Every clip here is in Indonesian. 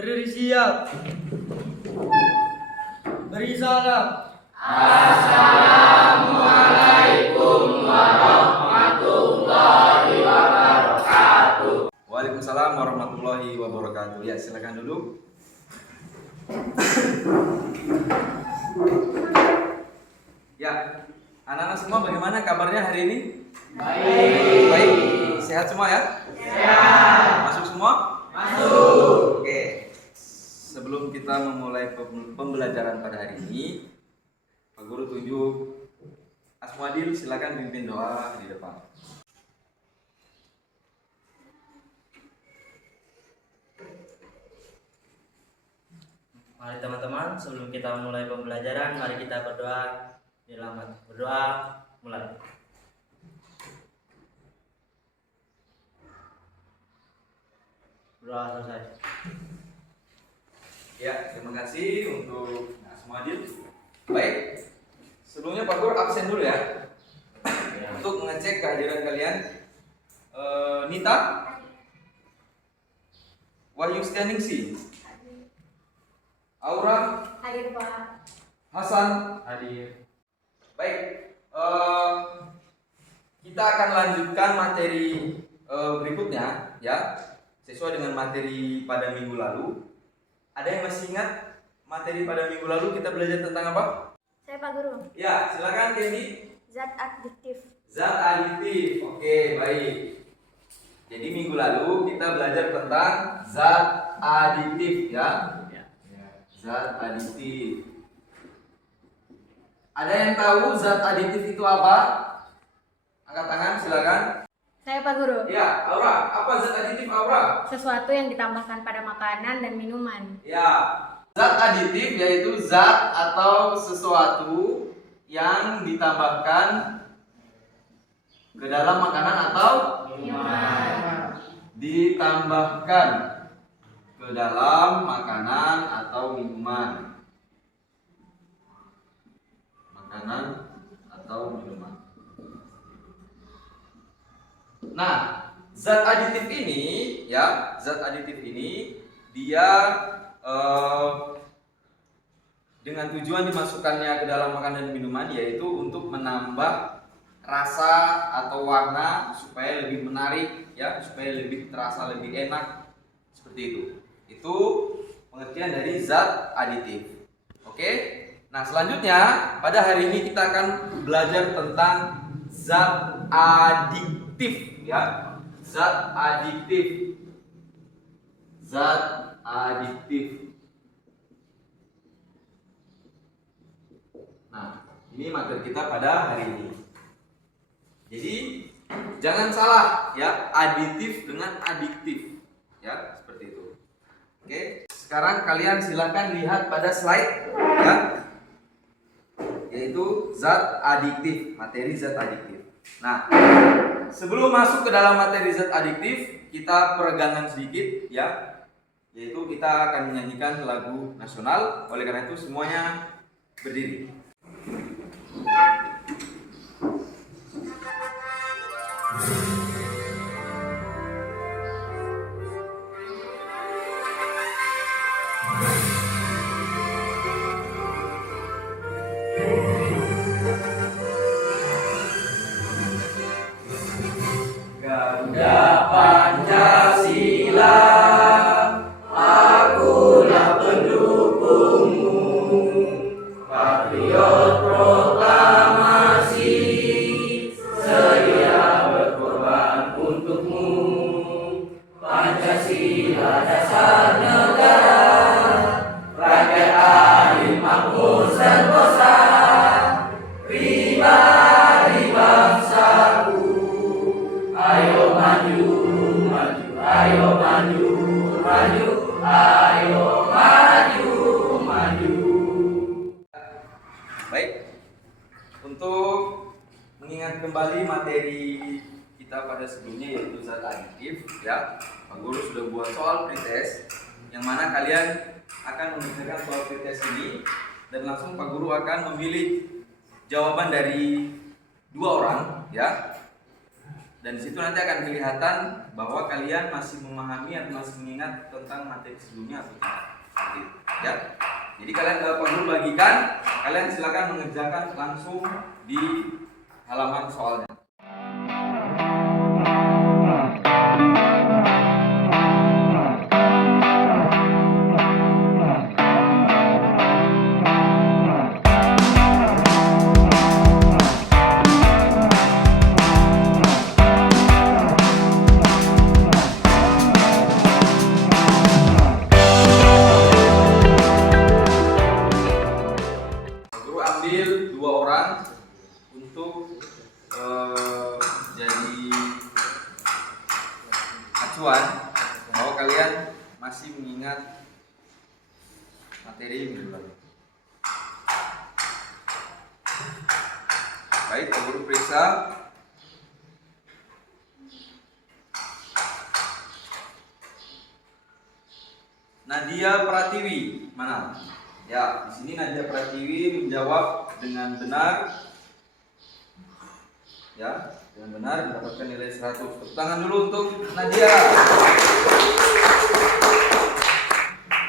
Berdiri siap. Beri salam. Assalamualaikum warahmatullahi wabarakatuh. Waalaikumsalam warahmatullahi wabarakatuh. Ya, silakan duduk. Ya, anak-anak semua bagaimana kabarnya hari ini? Baik. Baik. Sehat semua ya? Sehat. Masuk semua? Masuk. Oke. Sebelum kita memulai pembelajaran pada hari ini, Pak Guru tunjuk Aswadil, silakan pimpin doa di depan. Mari teman-teman, sebelum kita mulai pembelajaran, mari kita berdoa di dalam hati. Berdoa, mulai. Berdoa selesai. Ya, terima kasih untuk Aswadil. Baik. Sebelumnya Pak Guru absen dulu ya, untuk mengecek kehadiran kalian. Nita, Wahyu Stianingsi, Aura, Hadir Pak. Hasan, Hadir. baik. Kita akan lanjutkan materi berikutnya ya, sesuai dengan materi pada minggu lalu. Ada yang masih ingat materi pada minggu lalu kita belajar tentang apa? Saya Pak Guru. Ya, silakan Candy. Zat adiktif. Zat aditif. Oke, baik. Jadi minggu lalu kita belajar tentang zat aditif ya. Zat aditif. Ada yang tahu zat aditif itu apa? Angkat tangan, silakan. Saya Pak Guru. Ya, Aura, apa zat aditif Aura? Sesuatu yang ditambahkan pada makanan dan minuman. Ya, zat aditif yaitu zat atau sesuatu yang ditambahkan ke dalam makanan atau Minuman. ditambahkan ke dalam makanan atau minuman. Makanan atau minuman. Nah, zat aditif ini ya, zat aditif ini dia dengan tujuan dimasukkannya ke dalam makanan dan minuman yaitu untuk menambah rasa atau warna supaya lebih menarik ya, supaya lebih terasa lebih enak seperti itu. Itu pengertian dari zat aditif. Oke? Nah, selanjutnya pada hari ini kita akan belajar tentang zat adiktif ya. Zat adiktif. Zat adiktif. Nah, ini materi kita pada hari ini. Jadi jangan salah ya, aditif dengan adiktif ya, seperti itu. Oke, sekarang kalian silakan lihat pada slide ya, yaitu zat adiktif, materi zat adiktif. Nah, sebelum masuk ke dalam materi zat adiktif, kita peregangan sedikit ya, yaitu kita akan menyanyikan lagu nasional. Oleh karena itu semuanya berdiri. Garuda Pancasila, akulah pendukungmu. Patriot proklamasi, sedia berkorban untukmu. Pancasila dasar negara, rakyat adil makmur sentosa. Pribadi bangsaku, ayo maju, maju, ayo maju, maju, ayo maju, maju. Baik, untuk mengingat kembali materi kita pada sebelumnya yaitu zat aditif ya, Pak Guru sudah buat soal pretest yang mana kalian akan mengerjakan soal pretest ini dan langsung Pak Guru akan memilih jawaban dari dua orang ya. Dan di situ nanti akan kelihatan bahwa kalian masih memahami atau masih mengingat tentang materi sebelumnya atau tidak. Ya. Jadi kalian Pak Guru bagikan, kalian silakan mengerjakan langsung di halaman soalnya. Ambil 2 orang untuk jadi acuan bahwa kalian masih mengingat materi minggu lalu. Baik, Pak Guru periksa. Nadia Pratiwi mana? Ya, di sini Nadia Pratiwi menjawab dengan benar. Ya, dengan benar mendapatkan nilai 100. Tepuk tangan dulu untuk Nadia.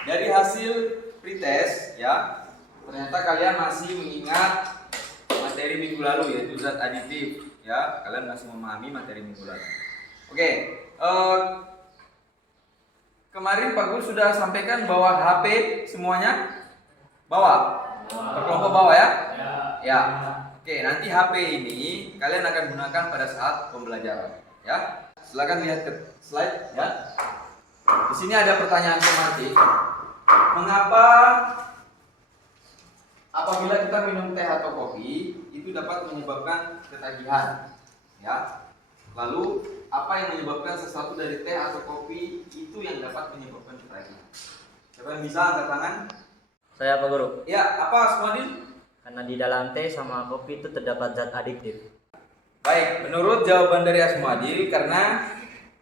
Dari hasil pretest ya, ternyata kalian masih mengingat materi minggu lalu yaitu zat aditif ya. Kalian masih memahami materi minggu lalu. Oke, kemarin Pak Guru sudah sampaikan bahwa HP semuanya bawa, berkelompok bawa ya? Ya. Oke, nanti HP ini kalian akan gunakan pada saat pembelajaran, ya. Silakan lihat ke slide, ya. Di sini ada pertanyaan tematik. Mengapa apabila kita minum teh atau kopi itu dapat menyebabkan ketagihan, ya? Lalu apa yang menyebabkan sesuatu dari teh atau kopi itu yang dapat menyebabkan ketagihan? Siapa yang bisa angkat tangan? Saya Pak Guru. Ya, apa Asmodin? Karena di dalam teh sama kopi itu terdapat zat adiktif. Baik, menurut jawaban dari Asmodin, karena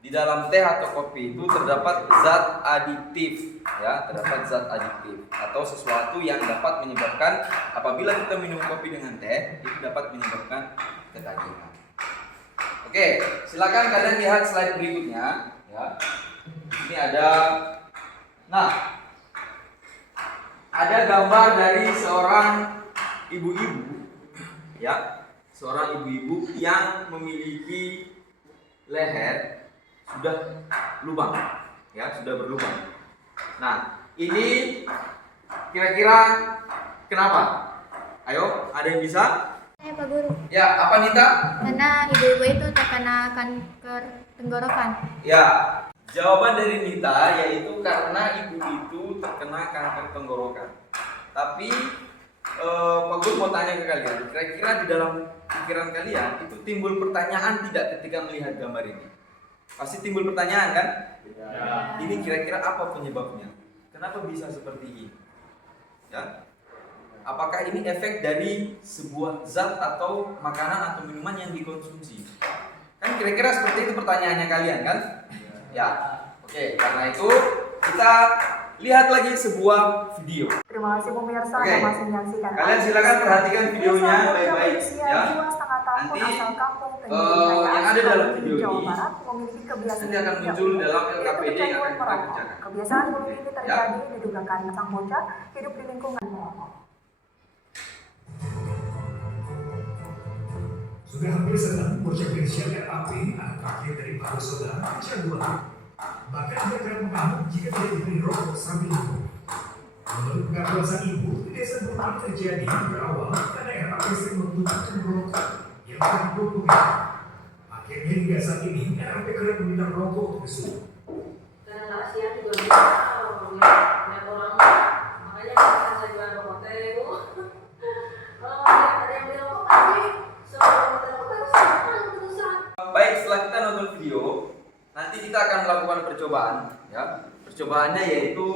di dalam teh atau kopi itu terdapat zat adiktif, ya, terdapat zat adiktif atau sesuatu yang dapat menyebabkan apabila kita minum kopi dengan teh itu dapat menyebabkan ketagihan. Oke, silakan kalian lihat slide berikutnya, ya. Ini ada gambar dari seorang ibu-ibu, ya, seorang ibu-ibu yang memiliki leher sudah lubang, ya, sudah berlubang. Nah, ini kira-kira kenapa? Ayo, ada yang bisa? Saya Pak Guru. Ya, apa Nita? Karena ibu-ibu itu terkena kanker tenggorokan. Ya, jawaban dari Nita yaitu karena ibu itu terkena kanker tenggorokan. Tapi Pak Guru mau tanya ke kalian, kira-kira di dalam pikiran kalian itu timbul pertanyaan tidak ketika melihat gambar ini? Pasti timbul pertanyaan kan? Ya. Ini kira-kira apa penyebabnya? Kenapa bisa seperti ini? Ya. Apakah ini efek dari sebuah zat atau makanan atau minuman yang dikonsumsi? Kan kira-kira seperti itu pertanyaannya kalian kan? Ya. Oke, karena itu kita lihat lagi sebuah video. Terima kasih pemirsa Oke. yang masih menyaksikan. Kalian silakan perhatikan videonya baik-baik ya. Nanti yang ada dalam video Jawa ini Barat memiliki kebiasaan nanti akan muncul dalam LKPD yang akan kita kerjakan. Kebiasaan buruk ini Ya. terjadi diduga karena sang bocah hidup di lingkungan merokok. Sudah hampir setahun bocah berinisial RAP, anak terakhir dari Pak Saudara, kecanduan. Bahkan dia kerap mengamuk jika tidak diberi rokok sambil minum. Menurut pengakuan sang ibu, kebiasaan buruk ini terjadi berawal karena RAP sering membutuhkan rokok yang telah diproduksi. Akhirnya hingga saat ini, RAP kerap meminta rokok untuk disuruh. Karena kasihan juga bisa kalau banyak orang, makanya kalau saya jual rokok teh itu kalau ada yang beli rokok pasti sebelum kita rokok harus makan terusan. Baik, setelah kita nonton video, nanti kita akan melakukan percobaan, ya. Percobaannya yaitu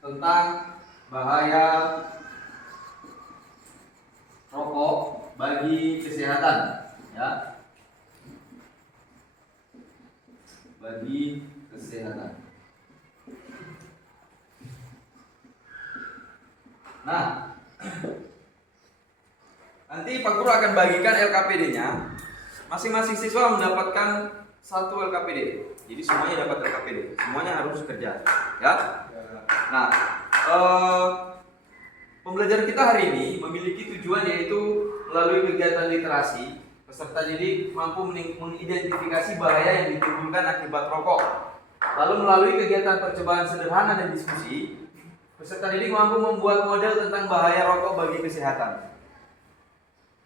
tentang bahaya rokok bagi kesehatan, ya. Bagi kesehatan. Nah, nanti Pak Guru akan bagikan LKPD-nya masing-masing siswa mendapatkan 1 LKPD. Jadi semuanya dapat LKPD, semuanya harus kerja, ya. Nah, pembelajaran kita hari ini memiliki tujuan yaitu melalui kegiatan literasi, peserta didik mampu mengidentifikasi bahaya yang ditimbulkan akibat rokok. Lalu melalui kegiatan percobaan sederhana dan diskusi, peserta didik mampu membuat model tentang bahaya rokok bagi kesehatan.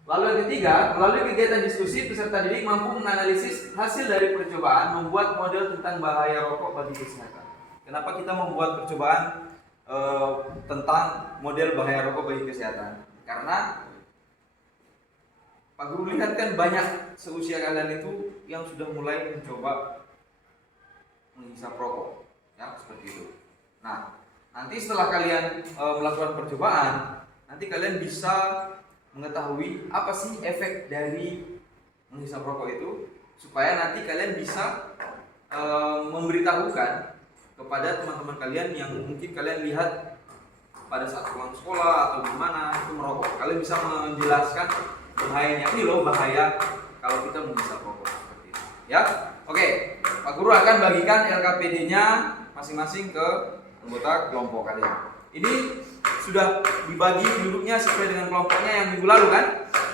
Lalu yang ketiga, melalui kegiatan diskusi, peserta didik mampu menganalisis hasil dari percobaan membuat model tentang bahaya rokok bagi kesehatan. Kenapa kita membuat percobaan tentang model bahaya rokok bagi kesehatan? Karena Pak Guru lihat kan banyak seusia kalian itu yang sudah mulai mencoba menghisap rokok, ya seperti itu. Nah, nanti setelah kalian melakukan percobaan, nanti kalian bisa mengetahui apa sih efek dari menghisap rokok itu, supaya nanti kalian bisa memberitahukan kepada teman-teman kalian yang mungkin kalian lihat pada saat pulang sekolah atau gimana itu merokok. Kalian bisa menjelaskan bahayanya, ini loh bahaya kalau kita menghisap rokok seperti itu, ya. Oke, Pak Guru akan bagikan LKPD-nya masing-masing ke anggota kelompok kalian. Ini sudah dibagi duduknya sesuai dengan kelompoknya yang minggu lalu kan?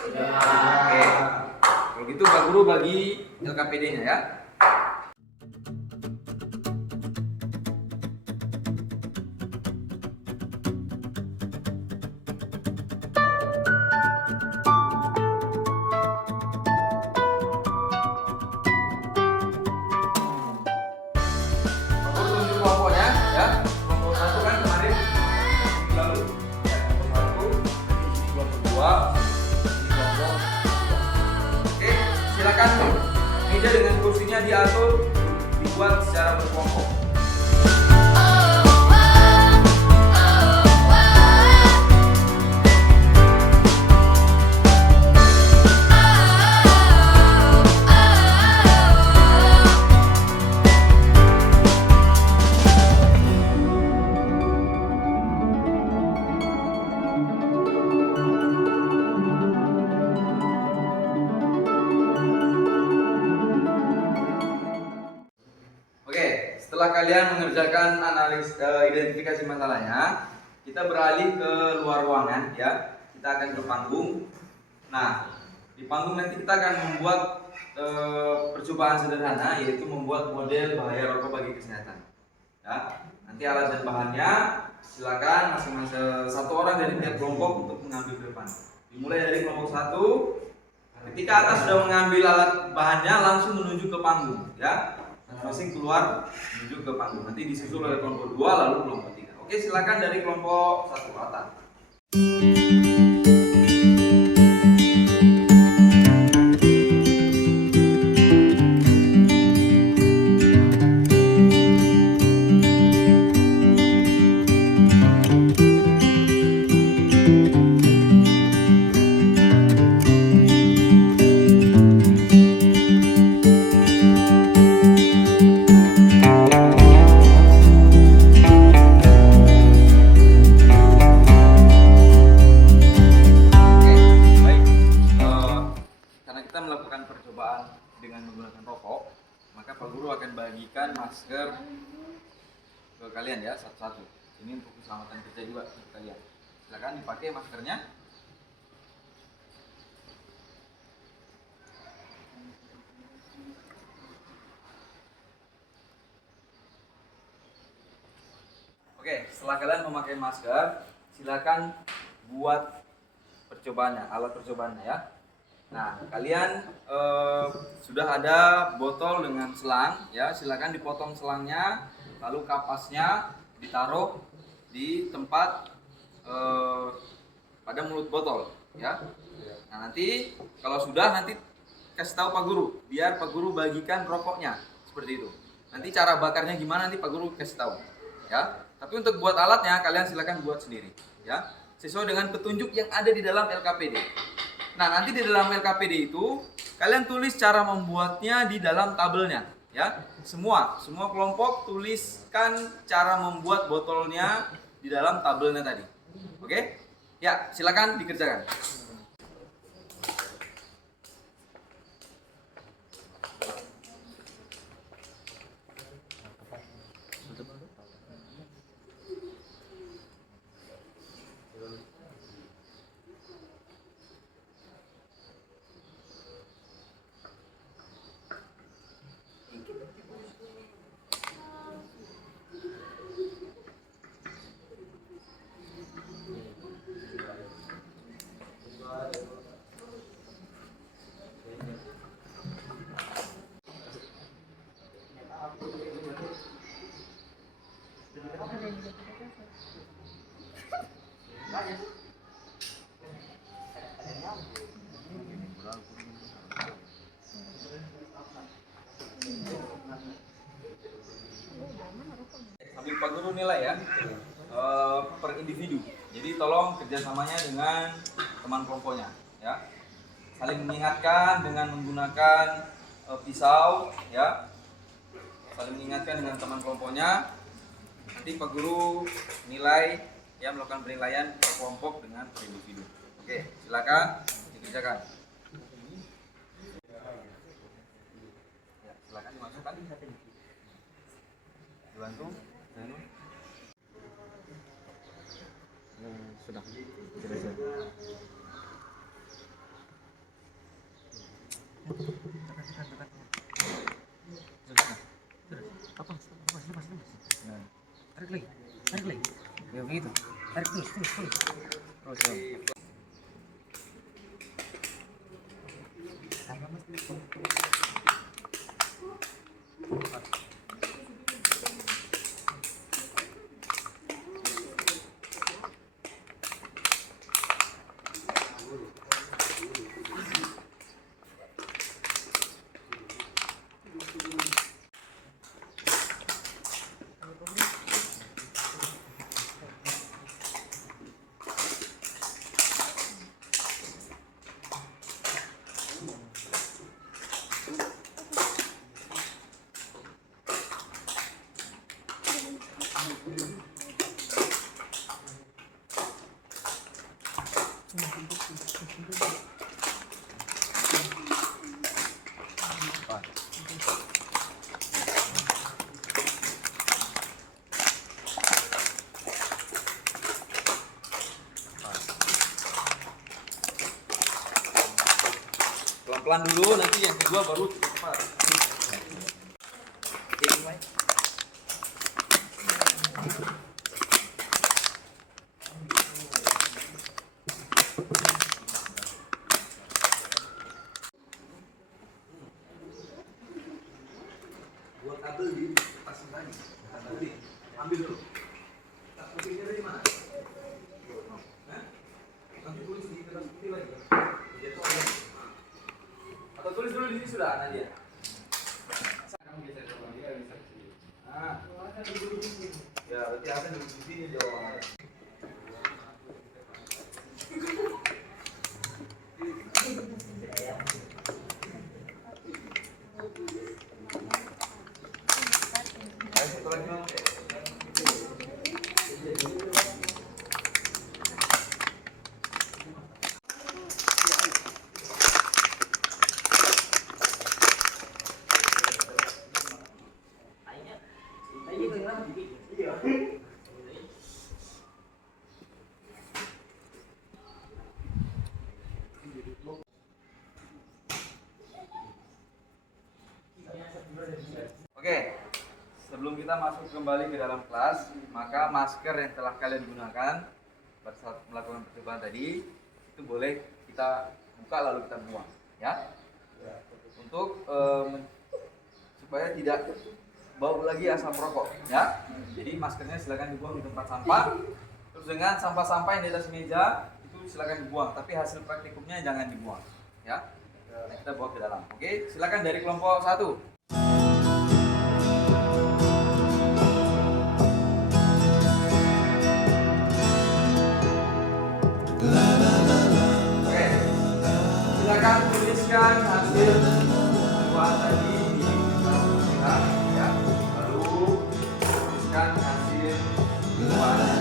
Sudah. Oke. Kalau gitu Pak Guru bagi LKPD-nya ya. Silakan meja dengan kursinya diatur dibuat secara berkelompok. Setelah kalian mengerjakan identifikasi masalahnya, kita beralih ke luar ruangan ya. Kita akan ke panggung. Nah, di panggung nanti kita akan membuat percobaan sederhana, yaitu membuat model bahaya rokok bagi kesehatan. Ya, nanti alat dan bahannya silakan masing-masing satu orang dari tiap kelompok untuk mengambil ke depan. Dimulai dari kelompok 1. Ketika atas sudah mengambil alat bahannya, langsung menuju ke panggung ya. Masing-masing keluar menuju ke panggung. Nanti disusul oleh kelompok 2 lalu kelompok 3. Oke, silakan dari kelompok 1 atas. Masker ke kalian ya satu-satu. Ini untuk keselamatan kerja juga untuk kalian. Silakan dipakai maskernya. Oke, setelah kalian memakai masker, silakan buat percobaannya, alat percobaannya ya. Nah, kalian sudah ada botol dengan selang ya, silakan dipotong selangnya, lalu kapasnya ditaruh di tempat pada mulut botol ya. Nah, nanti kalau sudah nanti kasih tahu Pak Guru, biar Pak Guru bagikan rokoknya seperti itu. Nanti cara bakarnya gimana nanti Pak Guru kasih tahu ya. Tapi untuk buat alatnya kalian silakan buat sendiri ya, sesuai dengan petunjuk yang ada di dalam LKPD. Nah, nanti di dalam LKPD itu kalian tulis cara membuatnya di dalam tabelnya ya. Semua kelompok tuliskan cara membuat botolnya di dalam tabelnya tadi. Oke? Ya, silakan dikerjakan. Guru nilai ya per individu. Jadi tolong kerjasamanya dengan teman kelompoknya ya. Saling mengingatkan dengan menggunakan pisau ya. Saling mengingatkan dengan teman kelompoknya. Nanti Pak Guru nilai ya, melakukan penilaian per kelompok dengan per individu. Oke, silakan dikerjakan. Ya, silakan dimasukkan. Dibantu. Sudah. Selesai. Tarik lagi. Ya begitu. Tarik terus. Terus. Pelan-pelan dulu, nanti yang kedua baru cepat. Oke, mulai. Buat kabel di atas lagi. Ambil dulu. Tak putihnya dari mana? Nanti tulis di kertas putih lagi. Atau tulis dulu di sini sudah, Nadia. Kamu geser ke bawah, dia bisa. Ya, berarti akan duduk di sini jawabannya. Ayo, satu lagi Bang. Oke, sebelum kita masuk kembali ke dalam kelas, maka masker yang telah kalian gunakan pada saat melakukan percobaan tadi itu boleh kita buka lalu kita buang, ya. Untuk supaya tidak bau lagi asap rokok, ya. Jadi maskernya silakan dibuang di tempat sampah. Terus dengan sampah-sampah yang di atas meja itu silakan dibuang, tapi hasil praktikumnya jangan dibuang, ya. Nah, kita bawa ke dalam. Oke, silakan dari kelompok 1. Silakan tuliskan hasil percobaan tadi di kertas putih, ya. Lalu tuliskan hasil percobaan.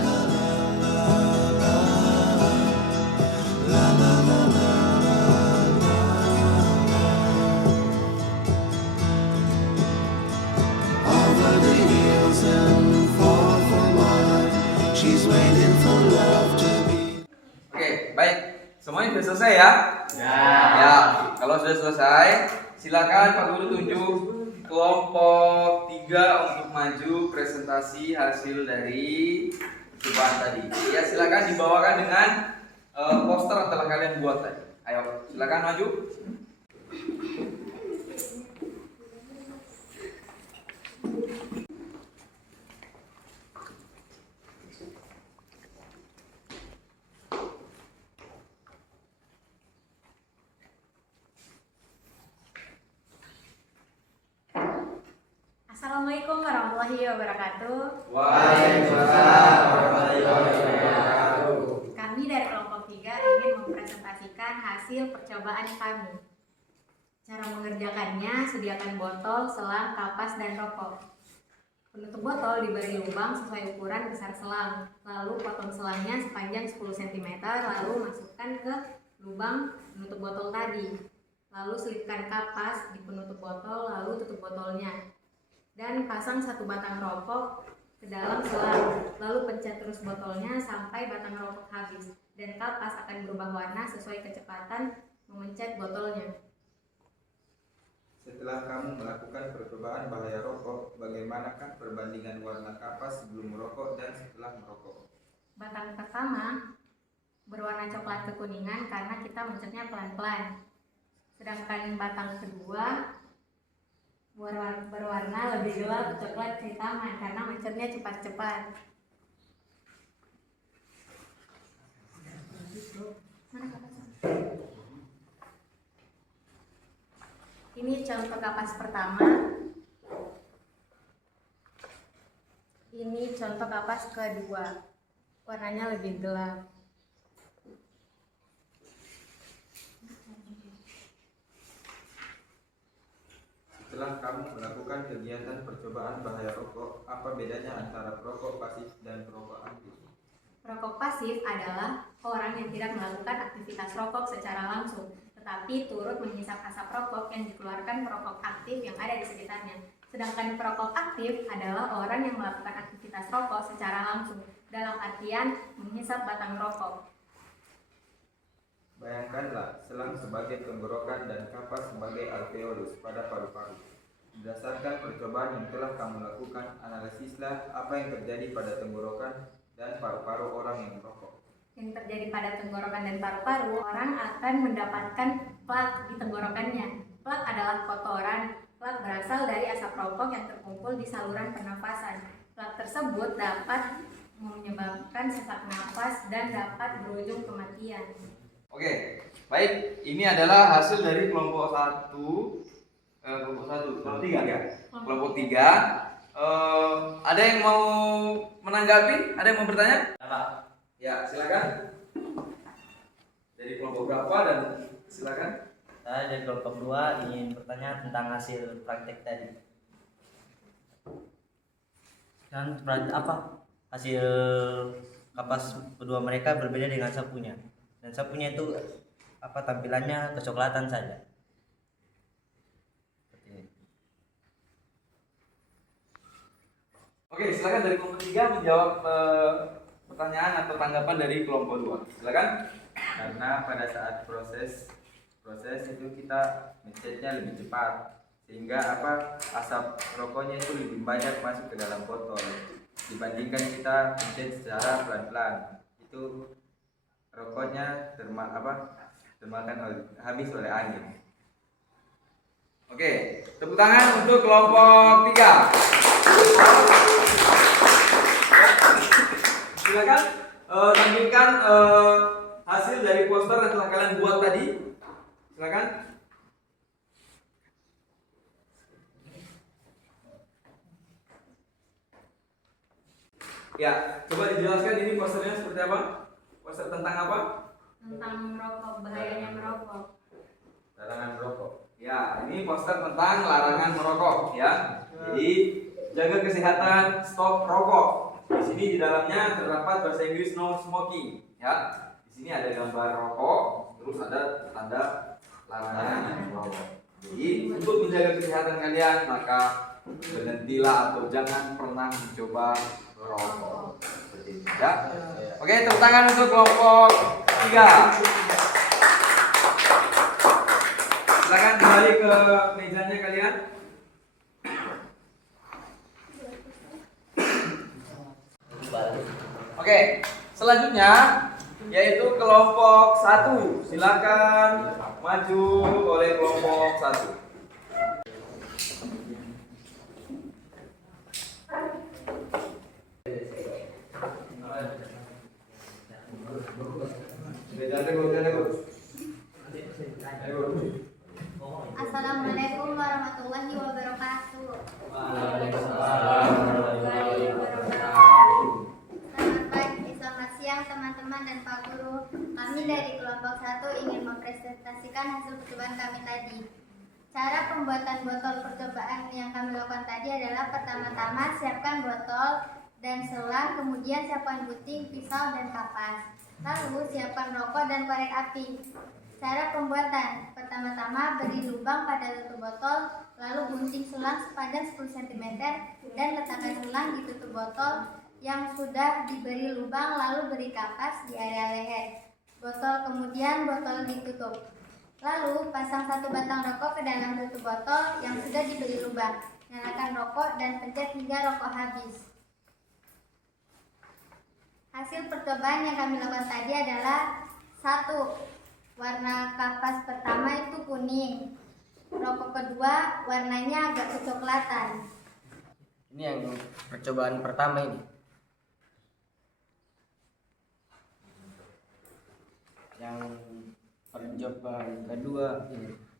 Over the hills and far from mine, she's waiting for love to be. Oke, baik. Semuanya sudah selesai ya? Ya, kalau sudah selesai, silakan Pak Guru tunjuk kelompok 3 untuk maju presentasi hasil dari percobaan tadi. Ya, silakan dibawakan dengan poster yang telah kalian buat tadi. Ayo, silakan maju. Assalamualaikum warahmatullahi wabarakatuh. Waalaikumsalam warahmatullahi wabarakatuh. Kami dari kelompok 3 ingin mempresentasikan hasil percobaan kami. Cara mengerjakannya, sediakan botol, selang, kapas, dan rokok. Penutup botol diberi lubang sesuai ukuran besar selang. Lalu potong selangnya sepanjang 10 cm, lalu masukkan ke lubang penutup botol tadi. Lalu selipkan kapas di penutup botol, lalu tutup botolnya. Dan pasang satu batang rokok ke dalam selang. Lalu pencet terus botolnya sampai batang rokok habis. Dan kapas akan berubah warna sesuai kecepatan memencet botolnya. Setelah kamu melakukan percobaan bahaya rokok, bagaimanakah perbandingan warna kapas sebelum merokok dan setelah merokok? Batang pertama berwarna coklat kekuningan karena kita mencetnya pelan-pelan. Sedangkan batang kedua berwarna lebih gelap coklat kehitaman karena mencetnya cepat-cepat. Ini contoh kapas pertama. Ini contoh kapas kedua. Warnanya lebih gelap. Setelah kamu melakukan kegiatan percobaan bahaya rokok, apa bedanya antara perokok pasif dan perokok aktif? Perokok pasif adalah orang yang tidak melakukan aktivitas rokok secara langsung, tetapi turut menghisap asap rokok yang dikeluarkan perokok aktif yang ada di sekitarnya. Sedangkan perokok aktif adalah orang yang melakukan aktivitas rokok secara langsung, dalam artian menghisap batang rokok. Bayangkanlah selang sebagai tenggorokan dan kapas sebagai alveolus pada paru-paru. Berdasarkan percobaan yang telah kamu lakukan, analisislah apa yang terjadi pada tenggorokan dan paru-paru orang yang merokok. Yang terjadi pada tenggorokan dan paru-paru, orang akan mendapatkan plak di tenggorokannya. Plak adalah kotoran. Plak berasal dari asap rokok yang terkumpul di saluran pernafasan. Plak tersebut dapat menyebabkan sesak napas dan dapat berujung kematian. Oke, baik. Ini adalah hasil dari kelompok 3 ya. Kelompok 3. Ada yang mau menanggapi? Ada yang mau bertanya? Ya, silakan. Dari kelompok berapa dan silakan. Saya dari kelompok 2 ingin bertanya tentang hasil praktek tadi. Dan apa? Hasil kapas kedua mereka berbeda dengan sapunya. Dan sapunya itu apa tampilannya kecoklatan saja. Oke, silakan dari kelompok 3 menjawab pertanyaan atau tanggapan dari kelompok 2. Silakan. Karena pada saat proses itu kita mencetnya lebih cepat, sehingga asap rokoknya itu lebih banyak masuk ke dalam botol dibandingkan kita mencet secara pelan-pelan. Itu rokoknya habis oleh angin. Oke, tepuk tangan untuk kelompok 3. Silakan tampilkan hasil dari poster yang telah kalian buat tadi. Silakan. Ya, coba dijelaskan ini posternya seperti apa? Poster tentang apa? Tentang merokok, bahayanya merokok. Larangan merokok. Ya, ini poster tentang larangan merokok ya. Jadi jaga kesehatan, stop rokok. Di sini di dalamnya terdapat bahasa Inggris no smoking ya. Di sini ada gambar rokok, terus ada tanda larangan merokok. Jadi untuk menjaga kesehatan kalian maka berhentilah atau jangan pernah mencoba merokok. Seperti itu ya. Oke, tepuk tangan untuk kelompok 3. Silakan kembali ke mejanya kalian. Oke, selanjutnya yaitu kelompok 1. Silakan maju oleh kelompok 1. Assalamualaikum Assalamualaikum warahmatullahi wabarakatuh. Waalaikumsalam warahmatullahi Selamat pagi, selamat siang teman-teman dan Pak Guru. Kami dari kelompok 1 ingin mempresentasikan hasil percobaan kami tadi. Cara pembuatan botol percobaan yang kami lakukan tadi adalah pertama-tama siapkan botol dan selang, kemudian siapkan gunting, pisau, dan kapas. Lalu siapkan rokok dan korek api. Cara pembuatan: pertama-tama beri lubang pada tutup botol, lalu gunting selang sepanjang 10 cm dan letakkan selang di tutup botol yang sudah diberi lubang, lalu beri kapas di area leher botol, kemudian botol ditutup. Lalu pasang 1 batang rokok ke dalam tutup botol yang sudah diberi lubang. Nyalakan rokok dan pencet hingga rokok habis. Hasil percobaan yang kami lakukan tadi adalah 1. Warna kapas pertama itu kuning. Rokok kedua warnanya agak kecoklatan. Ini yang percobaan pertama ini. Yang percobaan kedua ini.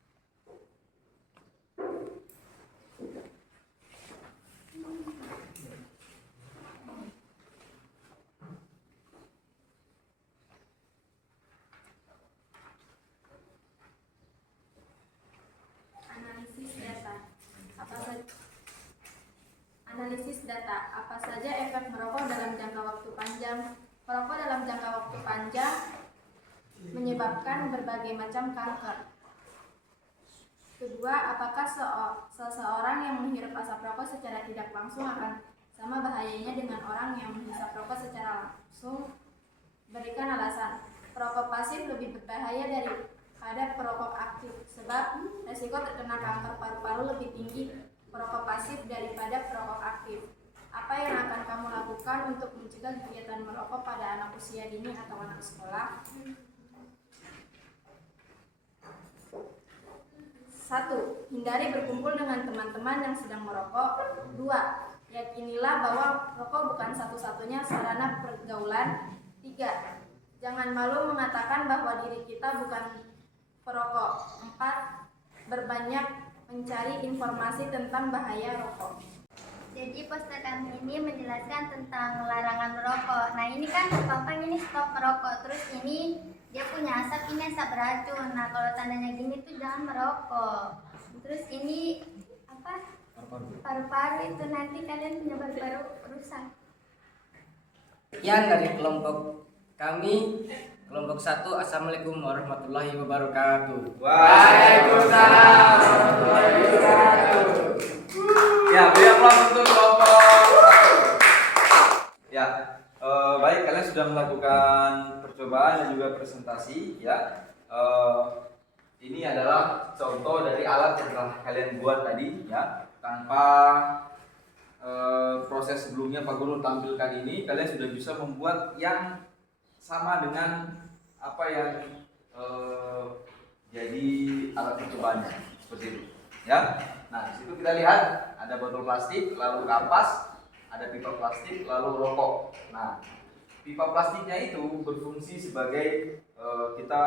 Analisis data. Apa saja efek merokok dalam jangka waktu panjang? Merokok dalam jangka waktu panjang menyebabkan berbagai macam kanker. Kedua, apakah seseorang yang menghirup asap rokok secara tidak langsung akan sama bahayanya dengan orang yang menghisap rokok secara langsung? Berikan alasan. Perokok pasif lebih berbahaya daripada perokok aktif, sebab resiko terkena kanker paru-paru lebih tinggi perokok pasif daripada perokok aktif. Apa yang akan kamu lakukan untuk mencegah kegiatan merokok pada anak usia dini atau anak sekolah? 1. Hindari berkumpul dengan teman-teman yang sedang merokok. 2. Yakinilah bahwa rokok bukan satu-satunya sarana pergaulan. 3. Jangan malu mengatakan bahwa diri kita bukan perokok. 4. Berbanyak mencari informasi tentang bahaya rokok. Jadi poster kami ini menjelaskan tentang larangan merokok. Nah ini kan pampang ini stop merokok, terus ini dia punya asap, ini asap beracun. Nah kalau tandanya gini tuh jangan merokok. Terus ini apa? Paru-paru itu nanti kalian punya paru-paru rusak. Sekian dari kelompok kami, kelompok 1. Assalamualaikum warahmatullahi wabarakatuh. Waalaikumsalam warahmatullahi wabarakatuh. Ya, beri aplaus untuk kelompok 1. Ya, baik, kalian sudah melakukan percobaan dan juga presentasi. Ya, ini adalah contoh dari alat yang telah kalian buat tadi. Ya, tanpa proses sebelumnya Pak Guru tampilkan ini, kalian sudah bisa membuat yang sama dengan apa yang jadi alat percobaannya, seperti itu. Ya, nah di situ kita lihat ada botol plastik, lalu kapas, ada pipa plastik, lalu rokok. Nah, pipa plastiknya itu berfungsi sebagai kita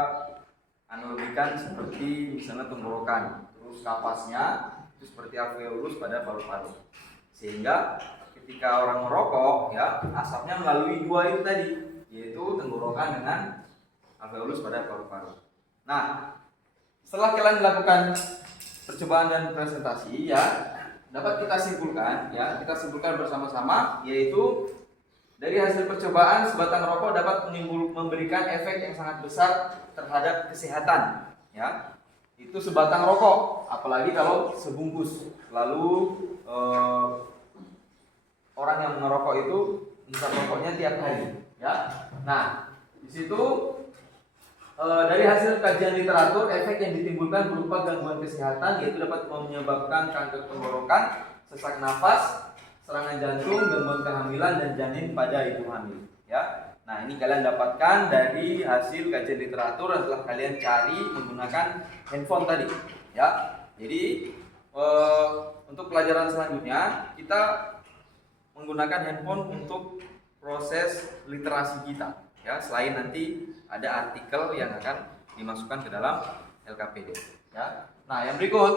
analogikan seperti misalnya tenggorokan, terus kapasnya itu seperti alveolus pada paru-paru. Sehingga ketika orang merokok, ya asapnya melalui dua itu tadi, yaitu tenggorokan dengan alveolus pada paru-paru. Nah, setelah kalian melakukan percobaan dan presentasi, ya dapat kita simpulkan bersama-sama, yaitu dari hasil percobaan sebatang rokok dapat memberikan efek yang sangat besar terhadap kesehatan. Ya, itu sebatang rokok, apalagi kalau sebungkus. Lalu orang yang merokok itu menghisap rokoknya tiap hari. Ya, nah di situ dari hasil kajian literatur, efek yang ditimbulkan berupa gangguan kesehatan, yaitu dapat menyebabkan kanker tenggorokan, sesak nafas, serangan jantung, gangguan kehamilan dan janin pada ibu hamil. Ya, nah ini kalian dapatkan dari hasil kajian literatur setelah kalian cari menggunakan handphone tadi. Ya, jadi untuk pelajaran selanjutnya kita menggunakan handphone untuk proses literasi kita. Ya, selain nanti ada artikel yang akan dimasukkan ke dalam LKPD. Ya. Nah, Nah, yang berikut,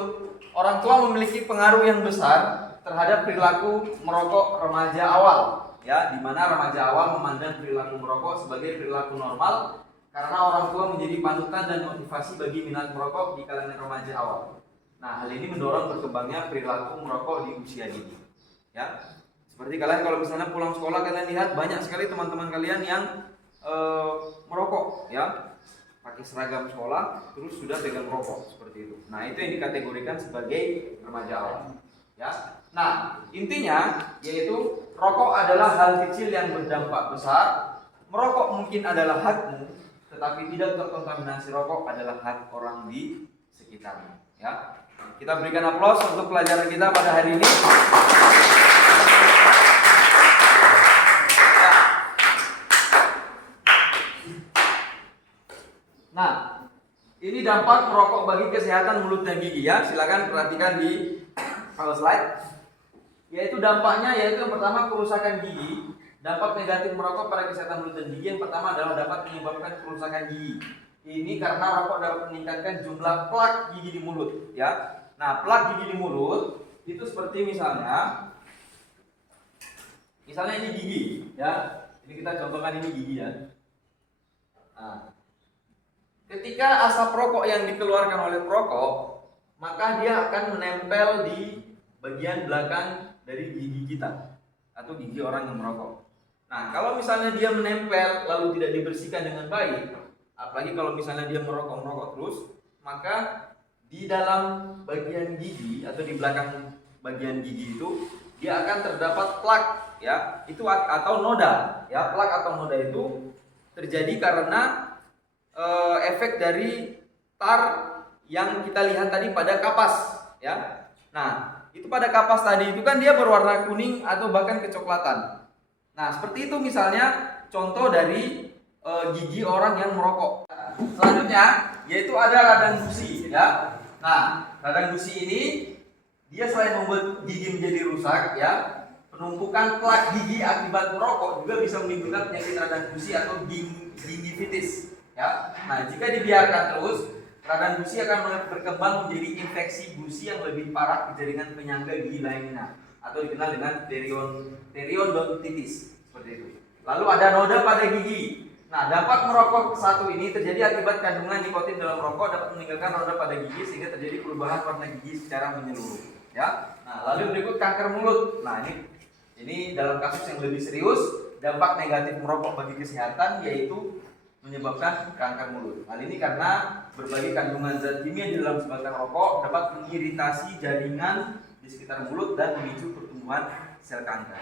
orang tua memiliki pengaruh yang besar terhadap perilaku merokok remaja awal, ya, di mana remaja awal memandang perilaku merokok sebagai perilaku normal karena orang tua menjadi panutan dan motivasi bagi minat merokok di kalangan remaja awal. Nah, hal ini mendorong berkembangnya perilaku merokok di usia dini. Ya, seperti kalian kalau misalnya pulang sekolah, kalian lihat banyak sekali teman-teman kalian yang merokok, ya, pakai seragam sekolah terus sudah pegang rokok seperti itu. Nah, itu yang dikategorikan sebagai remaja awal, ya. Nah, intinya yaitu rokok adalah hal kecil yang berdampak besar. Merokok mungkin adalah hakmu, tetapi tidak terkontaminasi rokok adalah hak orang di sekitarmu, ya. Kita berikan aplaus untuk pelajaran kita pada hari ini. Ya. Nah, ini dampak merokok bagi kesehatan mulut dan gigi, ya. Silakan perhatikan di slide. Yaitu dampaknya, yaitu yang pertama kerusakan gigi. Dampak negatif merokok pada kesehatan mulut dan gigi yang pertama adalah dapat menyebabkan kerusakan gigi. Ini karena rokok dapat meningkatkan jumlah plak gigi di mulut, ya. Nah, plak gigi di mulut itu seperti misalnya ini gigi, ya. Ini kita contohkan, ini gigi, ya. Nah, ketika asap rokok yang dikeluarkan oleh perokok, maka dia akan menempel di bagian belakang dari gigi kita atau gigi orang yang merokok. Nah, kalau misalnya dia menempel lalu tidak dibersihkan dengan baik, apalagi kalau misalnya dia merokok terus, maka di dalam bagian gigi atau di belakang bagian gigi itu dia akan terdapat plak, ya, itu atau noda, ya. Plak atau noda itu terjadi karena efek dari tar yang kita lihat tadi pada kapas, ya. Nah, itu pada kapas tadi itu kan dia berwarna kuning atau bahkan kecoklatan. Nah, seperti itu misalnya contoh dari gigi orang yang merokok. Selanjutnya yaitu ada radang gusi, ya. Nah, radang gusi ini dia selain membuat gigi menjadi rusak, ya, penumpukan plak gigi akibat merokok juga bisa menimbulkan penyakit radang gusi atau gingivitis, ya. Nah, jika dibiarkan terus, radang gusi akan berkembang menjadi infeksi gusi yang lebih parah ke jaringan penyangga gigi lainnya atau dikenal dengan periodontitis, seperti itu. Lalu ada noda pada gigi. Nah, dampak merokok satu ini terjadi akibat kandungan nikotin dalam rokok dapat meninggalkan noda pada gigi sehingga terjadi perubahan warna gigi secara menyeluruh, ya. Nah, lalu berikut kanker mulut. Nah, ini dalam kasus yang lebih serius, dampak negatif merokok bagi kesehatan yaitu menyebabkan kanker mulut. Hal ini karena berbagai kandungan zat kimia di dalam sebatang rokok dapat mengiritasi jaringan di sekitar mulut dan memicu pertumbuhan sel kanker.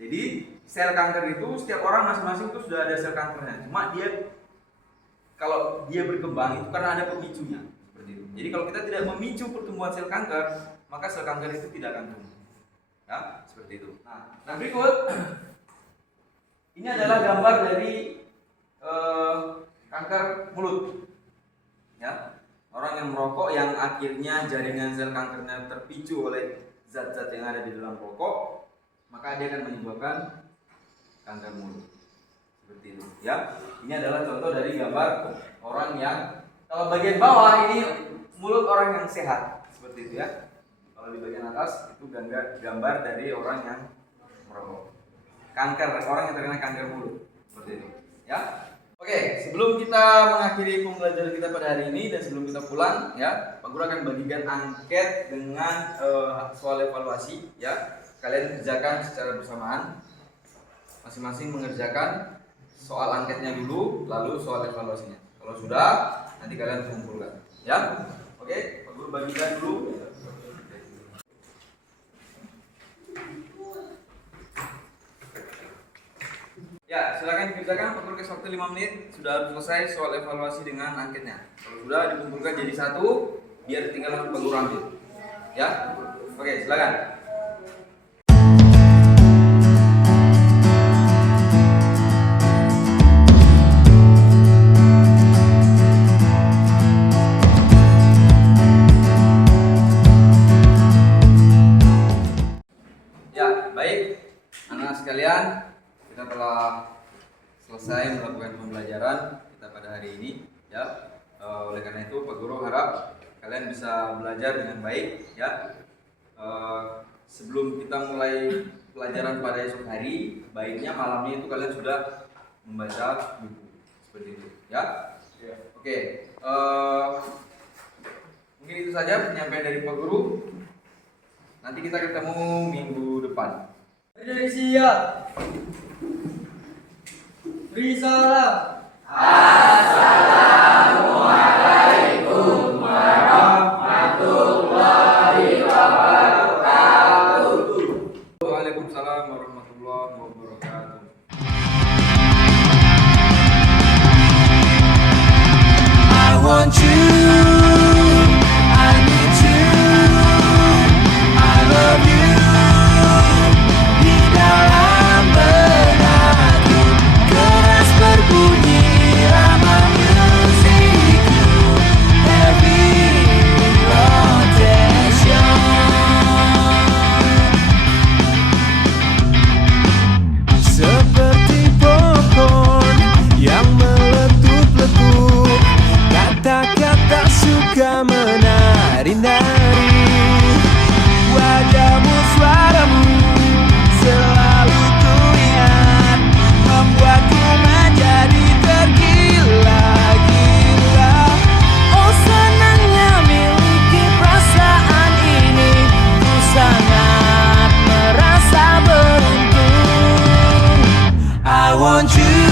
Jadi sel kanker itu setiap orang masing-masing itu sudah ada sel kankernya. Cuma dia kalau dia berkembang itu karena ada pemicunya, seperti itu. Jadi kalau kita tidak memicu pertumbuhan sel kanker, maka sel kanker itu tidak akan tumbuh. Ya, seperti itu. Nah, berikut ini adalah gambar dari kanker mulut, ya. Orang yang merokok yang akhirnya jaringan sel kankernya terpicu oleh zat-zat yang ada di dalam rokok, maka dia akan menyebabkan kanker mulut, seperti itu, ya. Ini adalah contoh dari gambar orang yang, kalau bagian bawah ini mulut orang yang sehat, seperti itu, ya. Kalau di bagian atas itu gambar dari orang yang merokok. Kanker, orang yang terkena kanker mulut, seperti itu, ya. Oke, sebelum kita mengakhiri pembelajaran kita pada hari ini dan sebelum kita pulang, ya, Pak Guru akan bagikan angket dengan soal evaluasi, ya. Kalian kerjakan secara bersamaan, masing-masing mengerjakan soal anketnya dulu, lalu soal evaluasinya. Kalau sudah, nanti kalian kumpulkan, ya. Oke, Pak Guru bagikan dulu. Ya, silakan dikerjakan. Pak Guru kasih waktu 5 menit. Sudah harus selesai soal evaluasi dengan anketnya. Kalau sudah dikumpulkan jadi satu, biar tinggal langsung Pak Guru ambil. Ya, oke, silakan. Ya, baik, anak-anak sekalian. Kita telah selesai melakukan pembelajaran kita pada hari ini, ya. Oleh karena itu Pak Guru harap kalian bisa belajar dengan baik ya. Sebelum kita mulai pelajaran pada esok hari, baiknya malamnya itu kalian sudah membaca buku seperti itu ya. Oke, mungkin itu saja penyampaian dari Pak Guru. Nanti kita ketemu minggu depan. Indonesia. Beri salam. Assalamualaikum warahmatullahi wabarakatuh. Waalaikumsalam warahmatullahi wabarakatuh. I want you, I need you, I love you. Di dalam benakku keras berbunyi irama musikku, every rotation. Seperti pohon yang meletup-letup, kata-kata suka menari-nari. Wajahmu, suaramu selalu kulihat, membuatku menjadi tergila-gila. Oh senangnya miliki perasaan ini, ku sangat merasa beruntung. I want you.